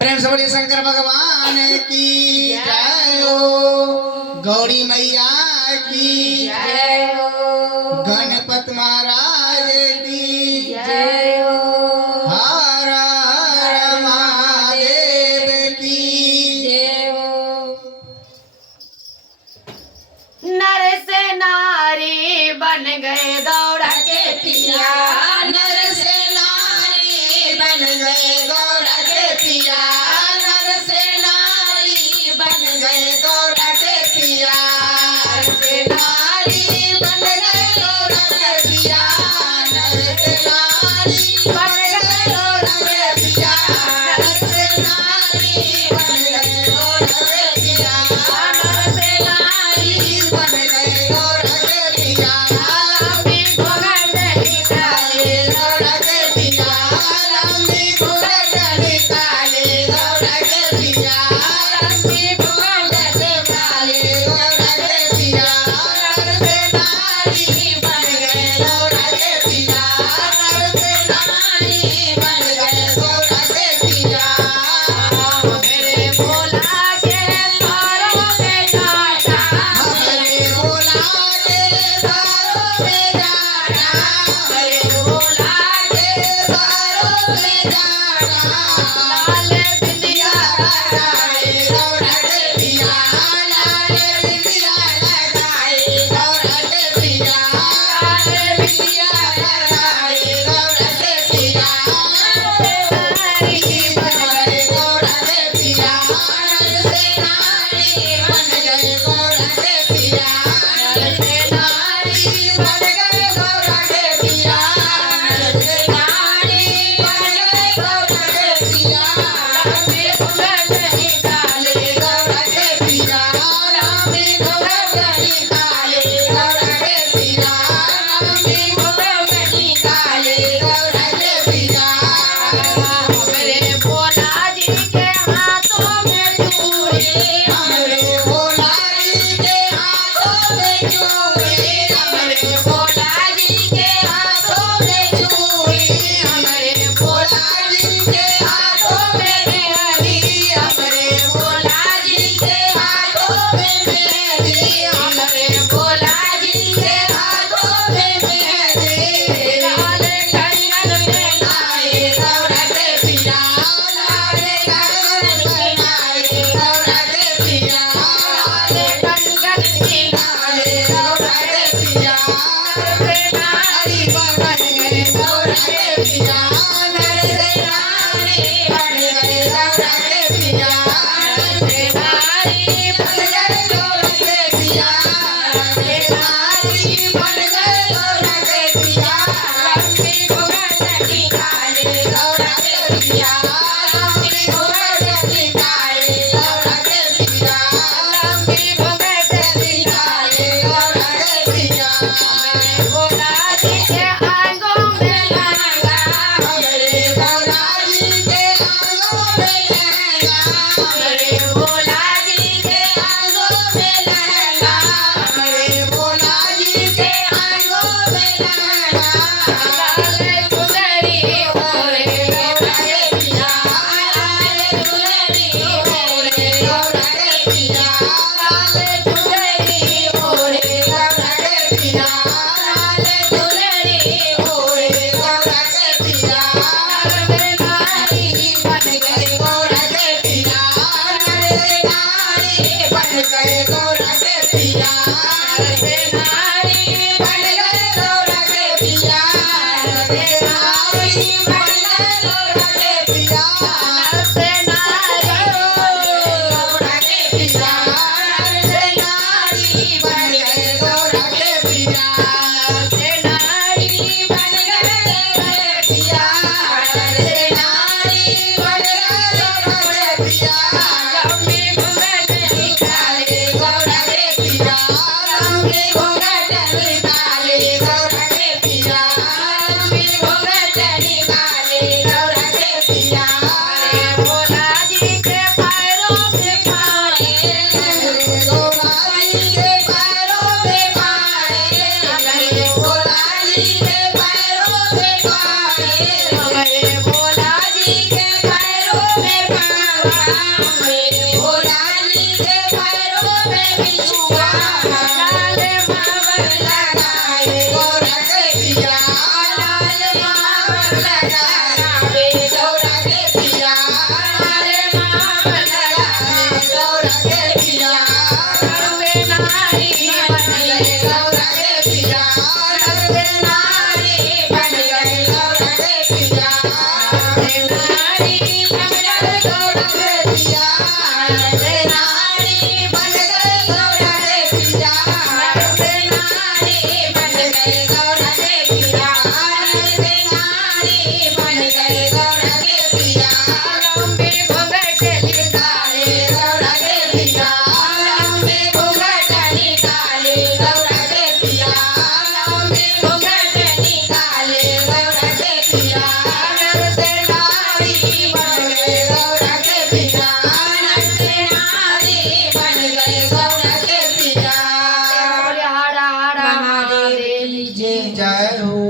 प्रेम से बोलिए शंकर भगवान की जय हो। गौरी मैया की जय हो। गणपत महाराज की जय हो। हर हर महादेव की जय हो। नर से नारी बन गए गौरा के पिया। नर से नारी बन गए गौरा के पिया। नर से नारी बन गए गौरा के पिया। नर से नारी बन गए गौरा के पिया। नर से नारी बन गए गौरा के पिया। नर से नारी बन गए गौरा के पिया। नर से नारी बन गए गौरा के पिया। लंबी घोड़े निकाले गौरा के पिया। लंबी घोड़े निकाले गौरा के पिया। लंबी घोड़े निकाले गौरा के पिया। नर से नारी बन गए गौरा के पिया। नर से नारी बन गए गौरा के पिया। मेरे भोला के सारों में जाता। हमरे भोला के सारों में जाना। हमरे भोला के सारों में जाना। लाल बिंदिया लगाए गौरा के पिया। लाल बिंदिया लगाए गौरा के पिया। लाल बिंदिया लगाए गौरा के पिया। नारी बन गए गौरा के पिया। नर से नारी बन गए गौरा के पिया। नर से नारी बन गए गौरा के पिया। नर से नारी बन गए गौरा के पिया। मेरे भोलानी के पैरों में बिछुआ लाल मावर लगाए गौरा के पिया लाल मावर लगाए गौरा के पिया लाल मावर लगाए गौरा के पिया नरवे नारी बन गए गौरा के पिया नरवे नारी बन गए गौरा के पिया नरवे नारी बन गए गौरा के पिया नरवे नारी बन गए गौरा के पिया नरवे नारी बन गए गौरा के पिया नरवे नारी बन गए गौरा के पिया लंबे घूंघट निकाले गौरा के पिया लंबे घूंघट निकाले गौरा के पिया लंबे घूंघट निकाले गौरा के पिया नर से नारी बन गए गौरा के पिया नर से नारी बन गए गौरा के पिया बोले हर हर महादेव महादेव की जय हो।